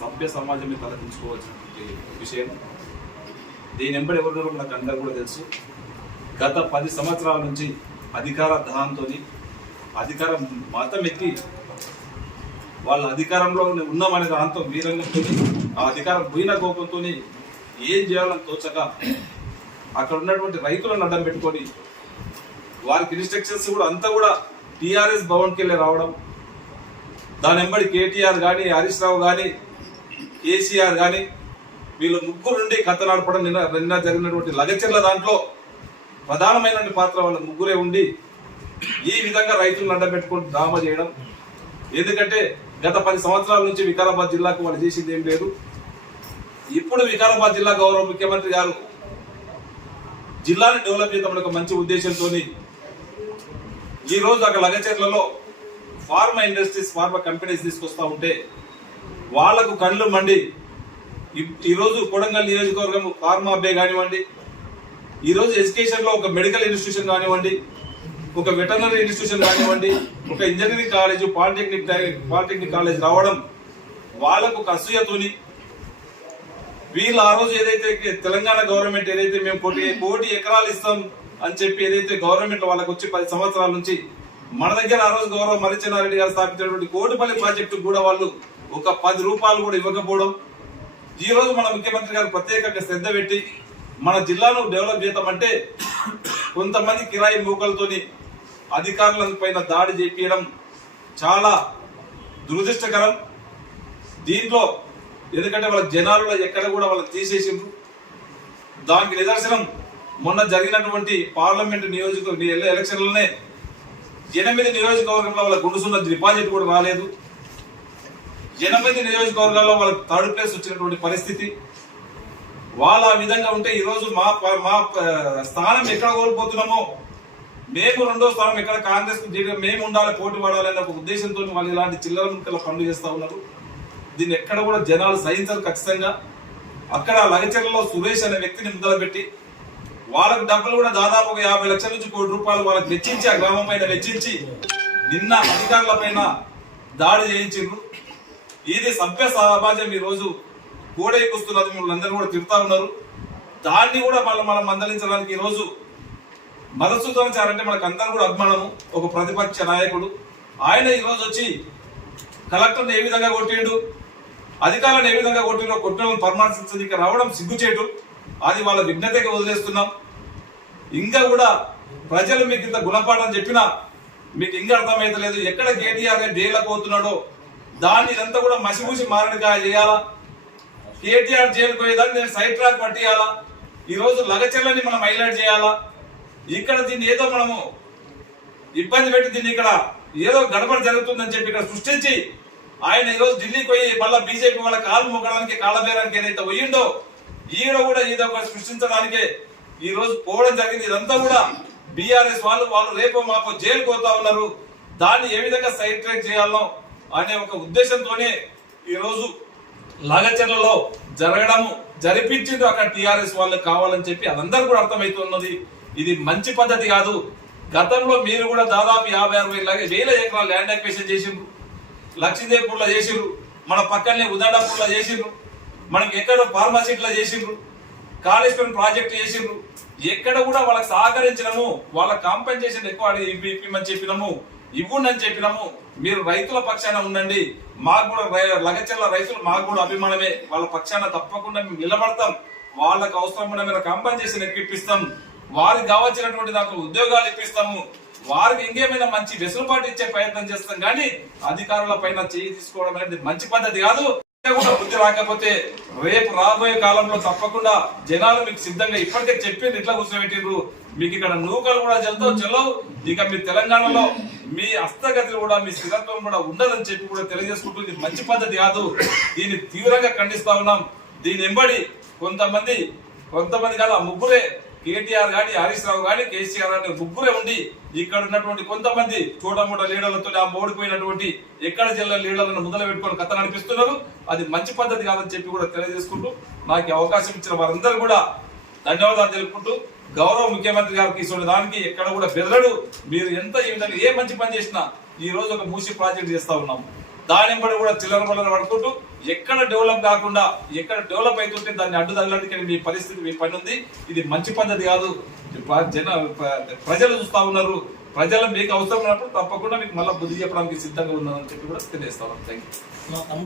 సభ్య సమాజమే తలదించుకోవాల్సినటువంటి విషయం. దీని వెంబడి ఎవరు మనకు అందరూ కూడా తెలుసు. గత 10 సంవత్సరాల నుంచి అధికార దాహంతో అధికారం మతం ఎక్కి వాళ్ళ అధికారంలో ఉన్నామనే దాంతో వీరంగంతో ఆ అధికారం పోయిన కోపంతో ఏం చేయాలని తోచక అక్కడ ఉన్నటువంటి రైతులను అడ్డం పెట్టుకొని వారికి ఇన్స్ట్రక్షన్స్ కూడా అంతా కూడా టీఆర్ఎస్ భవన్కి వెళ్ళి రావడం, దాని వెంబడి కేటీఆర్ కానీ హరీష్ రావు కానీ కేసీఆర్ కానీ వీళ్ళు ముగ్గురు నుండి కథ నడపడం నిన్న జరిగినటువంటి లగచర్ల దాంట్లో ప్రధానమైన పాత్ర వాళ్ళ ముగ్గురే ఉండి ఈ విధంగా రైతులను అడ్డపెట్టుకొని డ్రామా చేయడం. ఎందుకంటే గత 10 సంవత్సరాల నుంచి వికారాబాద్ జిల్లాకు వాళ్ళు చేసింది ఏం లేదు. ఇప్పుడు వికారాబాద్ జిల్లా గౌరవ ముఖ్యమంత్రి గారు జిల్లాని డెవలప్ చేద్దామని ఒక మంచి ఉద్దేశంతో ఈ రోజు అక్కడ లగచర్లలో ఫార్మా ఇండస్ట్రీస్ ఫార్మా కంపెనీస్ తీసుకొస్తా ఉంటే వాళ్లకు కళ్ళు మండి ఈరోజు కొడంగల్ నియోజకవర్గం ఫార్మా బే కానివ్వండి, ఈరోజు ఎడ్యుకేషన్లో ఒక మెడికల్ ఇన్స్టిట్యూషన్ కానివ్వండి, ఒక వెటర్నరీ ఇన్స్టిట్యూషన్ కానివ్వండి, ఒక ఇంజనీరింగ్ కాలేజ్ పాలిటెక్నిక్ కాలేజ్ రావడం వాళ్ళకు ఒక అసూయతోని వీళ్ళు ఆ రోజు ఏదైతే తెలంగాణ గవర్నమెంట్ ఏదైతే మేము కోటి ఎకరాలు ఇస్తాం అని చెప్పి ఏదైతే గవర్నమెంట్ వాళ్ళకి వచ్చి 10 సంవత్సరాల నుంచి మన దగ్గర ఆ రోజు గౌరవ మరిచెన్నారెడ్డి గారు స్థాపించినటువంటి కోటిపల్లి ప్రాజెక్టు కూడా వాళ్ళు ఒక 10 రూపాయలు కూడా ఇవ్వకపోవడం, ఈ రోజు మన ముఖ్యమంత్రి గారు ప్రత్యేకంగా శ్రద్ధ పెట్టి మన జిల్లాను డెవలప్ చేద్దామంటే కొంతమంది కిరాయి మూకలతోని అధికారుల పైన దాడి చేపించడం చాలా దురదృష్టకరం. దీంట్లో ఎందుకంటే వాళ్ళ జనాలలో ఎక్కడ కూడా వాళ్ళని తీసేసిండ్రు. దానికి నిదర్శనం మొన్న జరిగినటువంటి పార్లమెంటు ఎలక్షన్లనే 8 నియోజకవర్గంలో వాళ్ళ గుండుసున్న డిపాజిట్ కూడా రాలేదు. 8 నియోజకవర్గాల్లో వాళ్ళకి 3rd ప్లేస్ వచ్చినటువంటి పరిస్థితి. వాళ్ళు ఆ విధంగా ఉంటే ఈరోజు మా స్థానం ఎక్కడ కోల్పోతున్నామో, మేము 2వ స్థానం ఎక్కడ కాంగ్రెస్ మేము ఉండాలి, పోటీ పడాలనే ఒక ఉద్దేశంతో వాళ్ళు ఇలాంటి చిల్లర ముక్కల పనులు చేస్తూ ఉన్నారు. దీన్ని ఎక్కడ కూడా జనాలు సహించరు ఖచ్చితంగా. అక్కడ లగచర్లలో సురేష్ అనే వ్యక్తిని మొదలుపెట్టి వాళ్ళకి డబ్బులు కూడా దాదాపు 50 లక్షల నుంచి ₹1 కోటి వాళ్ళకి వెచ్చించి ఆ గ్రామం పైన వెచ్చించి నిన్న అధికారుల పైన దాడి చేయించారు. ఇది సభ్య సమాజం ఈ రోజు కూడైకొస్తున్నది. మిమ్మల్ని అందరూ కూడా తిరుగుతా ఉన్నారు. దాన్ని కూడా మనం మందలించడానికి ఈ రోజు మధుసూదనాచారంటే మనకు అందరూ కూడా అభిమానము. ఒక ప్రతిపక్ష నాయకుడు ఆయన ఈ రోజు వచ్చి కలెక్టర్ని ఏ విధంగా కొట్టిండు, అధికారులను ఏ విధంగా కొట్టిండో కొట్టడం పరామర్శించడానికి రావడం సిగ్గుచేటు. అది వాళ్ళ విఘ్నతగా వదిలేస్తున్నాం. ఇంకా కూడా ప్రజలు మీకు ఇంత గుణపాఠం చెప్పినా మీకు ఇంకా అర్థమైతలేదు. ఎక్కడ కేటీఆర్ జైలుకు పోతున్నాడో దాన్ని ఇదంతా కూడా మసిమూసి మారడికాయ చేయాలా, కేటీఆర్ జైలుకు పోయేదాన్ని నేను సైడ్ ట్రాక్ పట్టియాలా, ఈ రోజు లగచర్లని మనం హైలైట్ చేయాలా. ఇక్కడ దీన్ని ఏదో మనము ఇబ్బంది పెట్టి దీన్ని ఇక్కడ ఏదో గడబడి జరుగుతుందని చెప్పి ఇక్కడ సృష్టించి ఆయన ఈ రోజు ఢిల్లీకి పోయి మళ్ళీ బీజేపీ వాళ్ళ కాలు మొక్కడానికి కాళ్ళబేరానికి ఏదైతే పోయిండో ఈయన కూడా ఏదో ఒక సృష్టించడానికే ఈ రోజు పోవడం జరిగింది. ఇదంతా కూడా బీఆర్ఎస్ వాళ్ళు రేపో మాపో జైలుకు పోతా ఉన్నారు. దాన్ని ఏ విధంగా సైడ్ ట్రాక్ చేయాలనో అనే ఒక ఉద్దేశంతోనే ఈ రోజు లగచర్లలో జరిపించింది అక్కడ టీఆర్ఎస్ వాళ్ళు కావాలని చెప్పి అదందరూ కూడా అర్థమవుతున్నది. ఇది మంచి పద్ధతి కాదు. గతంలో మీరు కూడా దాదాపు 50-60 ఎకరాల ల్యాండ్ అక్విజిషన్ చేసిండ్రు, లక్ష్మీదేవ్పూర్లో చేసిండ్రు, మన పక్కనే ఉదండాపూర్లో చేసిండ్రు, మనకి ఎక్కడ ఫార్మసీట్లో చేసిండ్రు, కాళేశ్వరం ప్రాజెక్టు చేసిండ్రు. ఎక్కడ కూడా వాళ్ళకి సహకరించినము, వాళ్ళ కాంపెన్సేషన్ ఎక్కువ ఇవ్వమని చెప్పినాము, ఇవ్వండి చెప్పినాము. మీరు రైతుల పక్షాన ఉండండి, మాకు కూడా లగచర్ల రైతులు మాకు కూడా అభిమానమే, వాళ్ళ పక్షాన తప్పకుండా మేము నిలబడతాం. వాళ్ళకు అవసరమైన మీరు కాంపెన్సేషన్ ఇప్పిస్తాం, వారికి కావాల్సినటువంటి దాంట్లో ఉద్యోగాలు ఇప్పిస్తాము, వారికి ఇంకేమైనా మంచి వెసులుబాటు ఇచ్చే ప్రయత్నం చేస్తాం. కానీ అధికారుల పైన చేయి తీసుకోవడం అనేది మంచి పద్ధతి కాదు. కూడా బుద్ధి రాకపోతే రేపు రాబోయే కాలంలో తప్పకుండా జనాలు మీకు సిద్ధంగా ఇప్పటికే చెప్పింది ఇట్లా కూర్చోబెట్టిండ్రు. మీకు ఇక్కడ నూకలు కూడా చెల్లవు. ఇక మీ తెలంగాణలో మీ హస్తగతి కూడా మీ స్థిరత్వం కూడా ఉండదని చెప్పి కూడా తెలియజేసుకుంటుంది. మంచి పద్ధతి కాదు. దీన్ని తీవ్రంగా ఖండిస్తా ఉన్నాం. దీని వెంబడి కొంతమంది కాదు, ఆ ముగ్గురే కేటీఆర్ గాని హరీష్ రావు గాని కేసీఆర్ గాని ముగ్గురే ఉండి ఇక్కడ ఉన్నటువంటి కొంతమంది చోటమోట లీడర్లతో ఆ ఓడిపోయినటువంటి ఎక్కడ జిల్లా లీడర్లను మొదలు పెట్టుకొని కథ నడిపిస్తున్నారు. అది మంచి పద్ధతి కాదని చెప్పి కూడా తెలియజేసుకుంటూ నాకు అవకాశం ఇచ్చిన వారందరూ కూడా ధన్యవాదాలు తెలుపుకుంటూ, గౌరవ ముఖ్యమంత్రి గారికి ఇటువంటి దానికి ఎక్కడ కూడా బెదరడు. మీరు ఎంత ఈ విధంగా ఏ మంచి పని చేసినా ఈ రోజు ఒక మూసి ప్రాజెక్ట్ చేస్తా ఉన్నాం, దాని వెంబడి కూడా చిల్లర పడుకుంటూ ఎక్కడ డెవలప్ కాకుండా ఎక్కడ డెవలప్ అవుతుంటే దాన్ని అడ్డు తగలడానికి మీ పరిస్థితి మీ పని ఉంది. ఇది మంచి పద్ధతి కాదు. ప్రజలు చూస్తా ఉన్నారు. ప్రజలు మీకు అవసరం ఉన్నప్పుడు తప్పకుండా మీకు మళ్ళీ బుద్ధి చెప్పడానికి సిద్ధంగా ఉన్నారని చెప్పి కూడా తెలియజేస్తాను. Thank you.